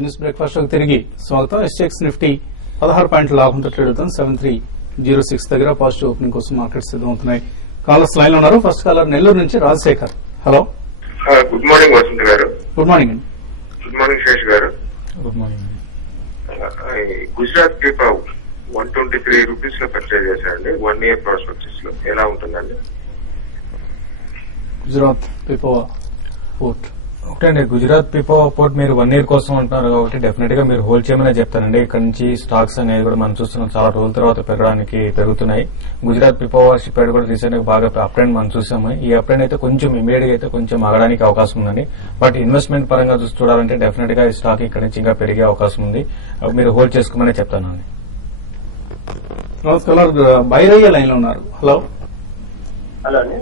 News breakfast తిరిగి స్వాగతం. ఎస్టెక్స్ Nifty 16 పాయింట్ల లాభంతో ట్రేడ్ అవుతుంది. 7306 దగ్గర పాజిటివ్ ఓపెనింగ్ కోసం మార్కెట్ సిద్ధమవుతున్నాయి. కాలర్స్ లైన్ లో ఉన్నారు. ఫస్ట్ కాలర్ నెల్లూరు నుంచి Rajasekhar. Hello, good morning Vasanth garu. Good morning అండి. Good morning Sesh garu. Good morning. Gujarat పీపా 123 రూపీస్ లో పర్చేజ్ చేశారండి. 1 year ప్రాస్పెక్టస్ లో ఎలా ఉంటుందండి? గుజరాత్ పీపా పోర్ట్ ఒకటే అండి. గుజరాత్ పీపా పోర్ట్ మీరు 1 year కోసం అంటున్నారు కాబట్టి డెఫినెట్ గా మీరు హోల్డ్ చేయమని చెప్తానండి. ఇక్కడ నుంచి స్టాక్స్ అనేది కూడా మనం చూస్తున్నాం చాలా రోజుల తర్వాత పెరుగుతున్నాయి. గుజరాత్ పీపా షిప్ యార్డ్ కూడా రీసెంట్ గా బాగా అప్ ట్రెండ్ మనం చూసాము. ఈ అప్ ట్రెండ్ అయితే కొంచెం ఇమీడియట్ గా అయితే కొంచెం ఆగడానికి అవకాశం ఉందండి. బట్ ఇన్వెస్ట్మెంట్ పరంగా చూడాలంటే డెఫినెట్ గా ఈ స్టాక్ ఇక్కడ నుంచి ఇంకా పెరిగే అవకాశం ఉంది. మీరు హోల్డ్ చేసుకోమని చెప్తానండి. కలర్ బైరయ్య లైన్ లో ఉన్నారు. హలో, హలో అండి.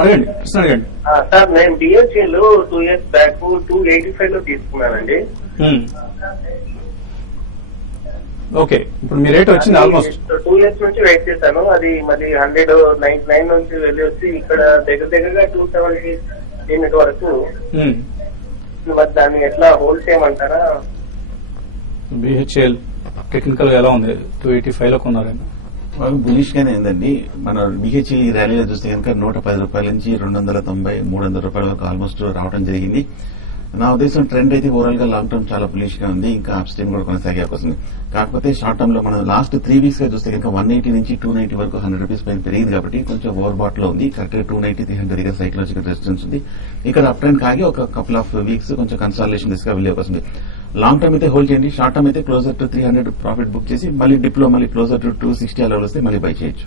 అడగండి, ప్రశ్న అడగండి. సార్, నేను బిఎస్ఎల్ 2 years బ్యాక్ 285 లో తీసుకున్నానండి. ఓకే, ఇప్పుడు మీ రేట్ వచ్చింది ఆల్మోస్ట్ 2 years నుంచి వెయిట్ చేశాను. అది మళ్ళీ 199 నుంచి వెళ్ళి వచ్చి ఇక్కడ దగ్గరగా 270 యూనిట్ వరకు. మరి దాన్ని ఎట్లా హోల్డ్ చేయమంటారా? బిహెచ్ఎల్ టెక్నికల్ గా ఎలా ఉంది? 285 లో కొన్నారేమో. బులిష్ గానే ఉందండి. మన బిహెచ్ఈ ర్యాలీలో చూస్తే కనుక 110 రూపాయల నుంచి 290, 300 రూపాయల వరకు ఆల్మోస్ట్ రావడం జరిగింది. నా ఉద్దేశం ట్రెండ్ అయితే ఓవరాల్ గా లాంగ్ టర్మ్ చాలా బులిష్ గా ఉంది. ఇంకా అప్ స్ట్రీమ్ కూడా కొనసాగే అవకాశం ఉంది. కాకపోతే షార్ట్ టర్మ్ లో మనం లాస్ట్ 3 weeks గా చూస్తే కనుక 180 నుంచి 290 వరకు 100 రూపీస్ పైన పెరిగింది కాబట్టి కొంచెం ఓవర్ బాట్ లో ఉంది. కరెక్ట్ గా 290, 300 దగ్గర సైకలాజికల్ రెసిస్టెన్స్ ఉంది. ఇక్కడ అప్ ట్రెండ్ కాగి ఒక కపుల్ ఆఫ్ వీక్స్ కొంచెం కన్సాలిడేషన్ దిశగా వెళ్లే అవకాశం ఉంది. లాంగ్ టర్మ్ అయితే హోల్డ్ చేయండి. షార్ట్ టర్మ్ అయితే క్లోజర్ టు 300 ప్రాఫిట్ బుక్ చేసి మళ్ళీ డిప్ లో మళ్ళీ క్లోజర్ టు 260 అలా వస్తే మళ్ళీ బై చేయొచ్చు.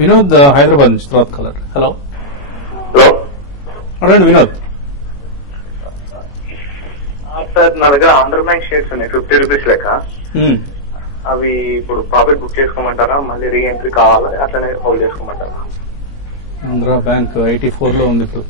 వినోద్ హైదరాబాద్ నుంచి తర్వాత కలర్. హలో, హలో, అడగండి వినోద్. సార్, నా దగ్గర ఆంధ్ర బ్యాంక్ షేర్స్ ఉన్నాయి 50 రూపీస్ లెక్క. అవి ఇప్పుడు ప్రాఫిట్ బుక్ చేసుకోమంటారా? మళ్ళీ రీ ఎంట్రీ కావాలా? అట్లనే హోల్డ్ చేసుకోమంటారా? ఆంధ్ర బ్యాంక్ 84 లో ఉంది ఇప్పుడు.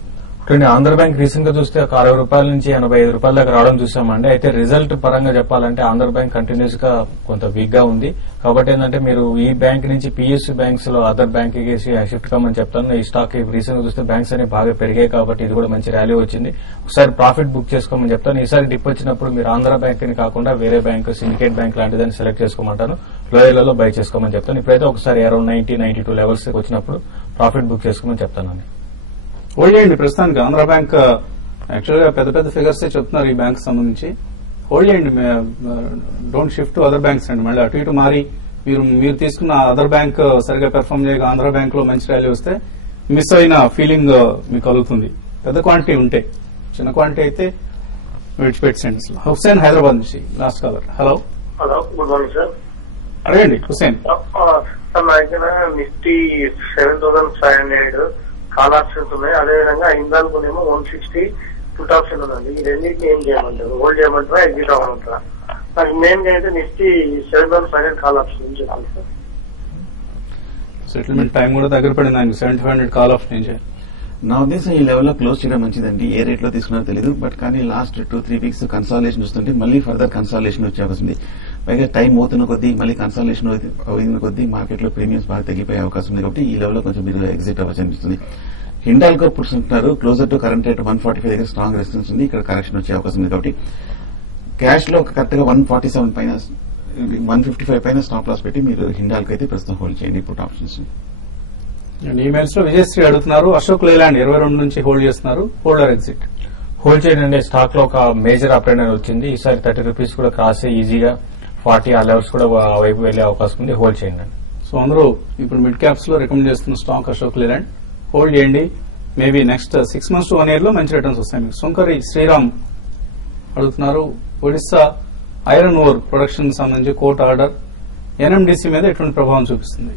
ఆంధ్ర బ్యాంక్ రీసెంట్ గా చూస్తే ఒక 60 రూపాయల నుంచి 85 రూపాయల దాకా రావడం చూసామండి. అయితే రిజల్ట్ పరంగా చెప్పాలంటే ఆంధ్ర బ్యాంక్ కంటిన్యూస్ గా కొంత వీక్ గా ఉంది. కాబట్టి ఏంటంటే మీరు ఈ బ్యాంక్ నుంచి పిఎస్యూ బ్యాంక్స్ లో అదర్ బ్యాంక్ కి షిఫ్ట్ కమ్మని చెప్తాను. ఈ స్టాక్ రీసెంట్ గా చూస్తే బ్యాంక్స్ అనేవి బాగా పెరిగాయి కాబట్టి ఇది కూడా మంచి ర్యాలీ వచ్చింది. ఒకసారి ప్రాఫిట్ బుక్ చేసుకోమని చెప్తాను. ఈసారి డిప్ వచ్చినప్పుడు మీరు ఆంధ్ర బ్యాంక్ ని కాకుండా వేరే బ్యాంక్, సిండికేట్ బ్యాంక్ లాంటిదని సెలెక్ట్ చేసుకోమంటాను. లోయర్లలో బై చేసుకోమని చెప్తాను. ఇప్పుడైతే ఒకసారి అరౌండ్ 90, 92 లెవెల్స్ వచ్చినప్పుడు ప్రాఫిట్ బుక్ చేసుకోమని చెప్తాను. హోల్డ్ చేయండి ప్రస్తుతానికి. ఆంధ్ర బ్యాంక్ యాక్చువల్ గా పెద్ద ఫిగర్స్ చెప్తున్నారు ఈ బ్యాంక్ సంబంధించి. హోల్డ్ చేయండి, don't shift to other banks అండి. మళ్ళీ అటు ఇటు మారి మీరు తీసుకున్న అదర్ బ్యాంక్ సరిగా పెర్ఫామ్ చేయగా ఆంధ్ర బ్యాంక్ లో మంచి ర్యాలీ వస్తే మిస్ అయిన ఫీలింగ్ మీకు కలుగుతుంది. పెద్ద క్వాంటిటీ ఉంటే. చిన్న క్వాంటిటీ అయితే విడిచిపెట్టండి. హుస్సేన్ హైదరాబాద్ నుంచి last caller. Hello, hello, good morning sir. అడగండి హుస్సేన్. సార్, నా దగ్గర నిఫ్టీ 7500 కాల్ ఆప్షన్స్ ఉన్నాయి. అదేవిధంగా ఇందాకొనేమో 160 పుట్ ఆప్షన్ ఉందండి. ఈ రెండింటిని ఏం చేయమంటారు? హోల్డ్ చేయమంటారా, ఎగ్జిట్ అవ్వమంటారా? నాకు మెయిన్ గా అయితే నిఫ్టీ 7500 కాల్ ఆప్షన్ ఏం చెప్పాలి సార్? సెటిల్మెంట్ టైం కూడా దగ్గర పడింది. 7500 కాల్ ఆప్షన్ ఏం చేయాలి? నా ఉద్దేశం ఈ లెవెల్లో క్లోజ్ చేయడం మంచిదండి. ఏ రేట్ లో తీసుకున్నారో తెలియదు. బట్ కానీ లాస్ట్ 2-3 weeks కన్సాలేషన్ వస్తుంటే మళ్ళీ ఫర్దర్ కన్సాలేషన్ వచ్చే అవకాశం ఉంది. పైగా టైం అవుతున్న కొద్దీ మళ్ళీ కన్సాలేషన్ అయిన కొద్దీ మార్కెట్ లో ప్రీమియమ్స్ బాగా తగ్గిపోయే అవకాశం ఉంది. కాబట్టి ఈ లెవెల్లో కొంచెం మీరు ఎగ్జిట్ అవ్వచ్చు అనిపిస్తుంది. హిండాల్కో పుట్స్ అంటున్నారు క్లోజర్ టు కరెంట్ రేట్ 145 దగ్గర స్ట్రాంగ్ రెసిస్టెన్స్ ఉంది. ఇక్కడ కరెక్షన్ వచ్చే అవకాశం ఉంది. కాబట్టి క్యాష్ లో కరెక్ట్ గా 147 పైన 155 పైన స్టాప్ లాస్ పెట్టి మీరు హిండాల్కో అయితే ప్రస్తుతం హోల్డ్ చేయండి పుట్ ఆప్షన్స్. ఈమెయిల్స్ లో విజయశ్రీ అడుగుతున్నారు. అశోక్ లేలాండ్ 22 నుంచి హోల్డ్ చేస్తున్నారు. Holder exit? హోల్డ్ చేయండి. స్టాక్ లో ఒక మేజర్ అప్ ట్రెండ్ వచ్చింది. ఈసారి 30 రూపీస్ కూడా క్రాస్ ఈజీగా 40 ఆ లెవెల్స్ కూడా వైపు వెళ్లే అవకాశం ఉంది. హోల్డ్ చేయండి. సో అందరూ ఇప్పుడు మిడ్ క్యాప్స్ లో రికమెండ్ చేస్తున్న స్టాక్ అశోక్ లేలాండ్. హోల్డ్ చేయండి. Maybe next 6 months to 1 year లో మంచి రిటర్న్స్ వస్తాయి మీకు. సుంకరి శ్రీరామ్ అడుగుతున్నారు. ఒడిశా ఐరన్ ఓర్ ప్రొడక్షన్ సంబంధించి కోర్టు ఆర్డర్ ఎన్ఎండిసి మీద ఎటువంటి ప్రభావం చూపిస్తుంది?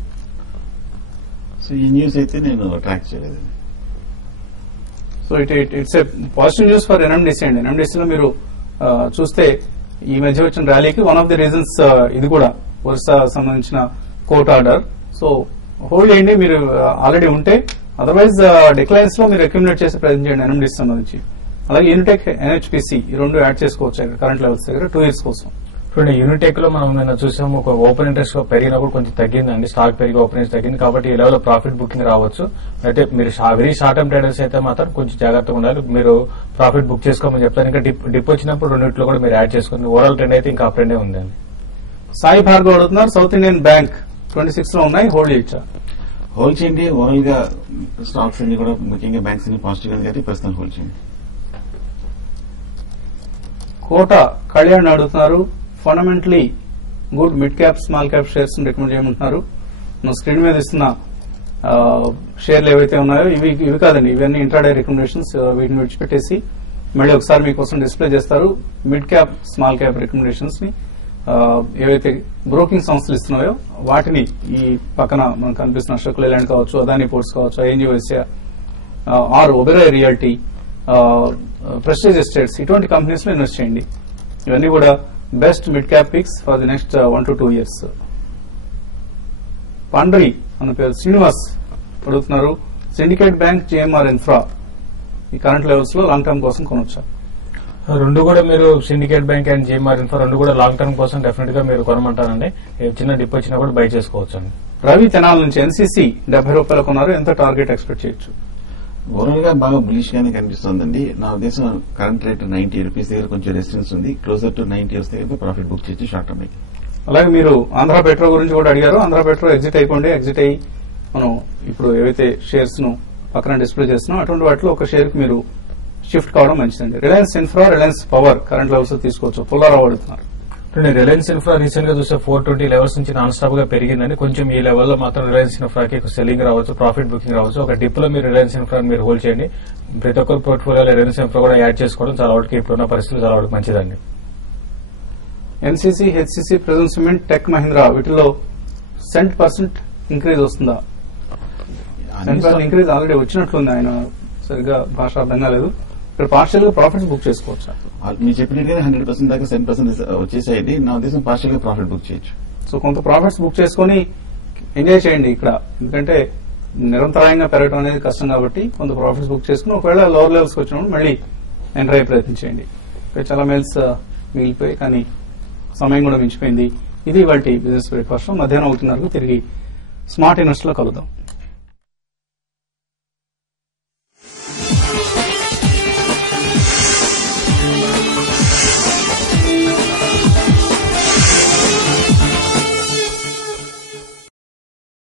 సో ఈ న్యూస్ అయితే నేను ట్రాక్ చేయలేదు. So it's a positive news for NMDC అండి. ఎన్ఎండిసిలో మీరు చూస్తే ఈ మధ్య వచ్చిన ర్యాలీకి వన్ ఆఫ్ ది రీజన్స్ ఇది కూడా ఒరిస్సా సంబంధించిన కోర్టు ఆర్డర్. సో హోల్డ్ చేయండి మీరు ఆల్రెడీ ఉంటే. అదర్వైజ్ డిక్లైన్స్ లో మీరు అక్యుములేట్ చేసి ప్రజెంట్ చేయండి ఎన్ఎండిసి సంబంధించి. అలాగే యూనిటెక్, ఎన్హెచ్పిసి ఈ రెండు యాడ్ చేసుకోవచ్చు కరెంట్ లెవెల్స్ దగ్గర 2 years కోసం. ఇప్పుడు యూనిటెక్ లో మనం నిన్న చూసాము, ఒక ఓపెన్ ఇంట్రెస్ట్ పెరిగినప్పుడు కొంచెం తగ్గిందండి, స్టాక్ పెరిగి ఓపెన్ ఇంట్రెస్ట్ తగ్గింది, కాబట్టి ఈ లెవెల్ ప్రాఫిట్ బుకింగ్ రావచ్చు. అయితే మీరు వెరీ షార్ట్ టర్మ్ ట్రేడర్స్ అయితే మాత్రం కొంచెం జాగ్రత్తగా ఉండాలి, మీరు ప్రాఫిట్ బుక్ చేసుకోమని చెప్తాను. ఇంకా డిప్ వచ్చినప్పుడు రెండింటిలో కూడా మీరు యాడ్ చేసుకోండి. ఓవరాల్ ట్రెండ్ అయితే ఇంకా అప్ ట్రెండే ఉందండి. సాయి భార్గవ్ అడుగుతున్నారు, సౌత్ ఇండియన్ బ్యాంక్ 26 లో ఉన్నాయి, హోల్డ్ చేయొచ్చా? హోల్డ్ చేయండి. ఓవరాల్ గా స్టాక్స్ అన్ని కూడా ముఖ్యంగా బ్యాంక్స్ అన్ని పాజిటివ్ గా కాబట్టి ప్రస్తుతం హోల్డ్ చేయండి. కోట కళ్యాణ్ అడుగుతున్నారు, fundamentally good mid cap small cap shares recommend చేయమంటున్నారు. నువ్వు స్క్రీన్ మీద ఇస్తున్న షేర్లు ఏవైతే ఉన్నాయో ఇవి కాదండి, ఇవన్నీ ఇంట్రాడే రికమెండేషన్స్. వీటిని విడిచిపెట్టేసి మళ్ళీ ఒకసారి మీకోసం డిస్ప్లే చేస్తారు mid cap small cap recommendations ని. ఏవైతే బ్రోకింగ్ సంస్థలు ఇస్తున్నాయో వాటిని ఈ పక్కన మనకు కనిపిస్తున్న అశోక్ లేలాండ్ కావచ్చు, అదానీ పోర్ట్స్ కావచ్చు, ఐఎన్జిఓఎస్ఏ or Oberoi realty, Prestige Estates, ఇటువంటి కంపెనీస్ లో ఇన్వెస్ట్ చేయండి. ఇవన్నీ కూడా best mid cap picks for the next 1 to 2 years. పాండ్రి అన్న పేరు శ్రీనివాస్ అడుగుతున్నారు, సిండికేట్ బ్యాంక్, జిఎంఆర్ ఇన్ఫ్రా ఈ కరెంట్ లెవెల్స్ లో లాంగ్ టర్మ్ కోసం కొనొచ్చా? రెండు కూడా మీరు Syndicate Bank and GMR infra రెండు కూడా లాంగ్ టర్మ్ కోసం డెఫినెట్ గా మీరు కొనమంటారండి. చిన్న డిప్ వచ్చినా కూడా బై చేసుకోవచ్చు అండి. రవి తెనాల నుంచి ఎన్సీసీ 70 రూపాయలు కొన్నారు, ఎంత టార్గెట్ ఎక్స్పెక్ట్ చేయొచ్చు? ఓవరాల్ గా బాగా బులిష్ గానే కనిపిస్తోందండి. నా ఉద్దేశం కరెంట్ రేట్ 90 రూపీస్ దగ్గర కొంచెం రెసిస్టెన్స్ ఉంది. క్లోజర్ టు 90 వస్తే ప్రాఫిట్ బుక్ చేయొచ్చు షార్ట్ టర్మ్. అలాగే మీరు ఆంధ్ర పెట్రో గురించి కూడా అడిగారు. ఆంధ్ర పెట్రో ఎగ్జిట్ అయిపోండి. ఎగ్జిట్ అయ్యి మనం ఇప్పుడు ఏవైతే షేర్స్ ను పక్కన డిస్ప్లే చేస్తున్నాం అటువంటి వాటిలో ఒక షేర్ కి మీరు షిఫ్ట్ కావడం మంచిదండి. Reliance infra, Reliance power current levels తీసుకోవచ్చు. పుల్లారావు అడుగుతున్నారు, రిలయన్స్ ఇన్ఫ్రా రీసెంట్ గా చూస్తే 420 లెవెల్స్ నుంచి నాన్ స్టాప్ గా పెరిగిందని, కొంచెం ఈ లెవెల్లో మాత్రం రిలయన్స్ ఇన్ఫ్రాకి సెల్లింగ్ రావచ్చు, ప్రాఫిట్ బుకింగ్ రావచ్చు. ఒక డిప్ లో మీరు రిలయన్స్ ఇన్ఫ్రా మీరు హోల్డ్ చేయండి. ప్రతి ఒక్కరు పోర్ట్ఫోలియోలో రిలయన్స్ ఇన్ఫ్రా కూడా యాడ్ చేసుకోవడం చాలా వరకు ఇప్పుడున్న పరిస్థితులు చాలా వరకు మంచిదండి. NCC, HCC, present cement, Tech Mahindra వీటిలో % ఇంక్రీజ్ వస్తుందా? % ఇంక్రీజ్ ఆల్రెడీ వచ్చినట్లుంది, ఆయన సరిగ్గా భాష అర్థం కాలేదు. ఇక్కడ పార్షియల్ గా ప్రాఫిట్స్ బుక్ చేసుకోవచ్చా? మీరు చెప్పినట్టుగానే 100% దాకా 7% వచ్చేసాయండి. నా ఉద్దేశం పార్షియల్ గా ప్రాఫిట్ బుక్ చేయొచ్చు. సో కొంత ప్రాఫిట్స్ బుక్ చేసుకుని ఎంజాయ్ చేయండి ఇక్కడ, ఎందుకంటే నిరంతరాయంగా పెరగడం అనేది కష్టం కాబట్టి కొంత ప్రాఫిట్స్ బుక్ చేసుకుని ఒకవేళ లోవర్ లెవెల్స్ వచ్చినప్పుడు మళ్ళీ ఎంటర్ అయ్యే ప్రయత్నం చేయండి. చాలా మెయిల్స్ మిగిలిపోయి కానీ సమయం కూడా మించిపోయింది. ఇది ఇవాళ బిజినెస్ బ్రేక్ఫాస్ట్. మధ్యాహ్నం 1:30 తిరిగి స్మార్ట్ ఇన్వెస్ట్ లో కలుద్దాం.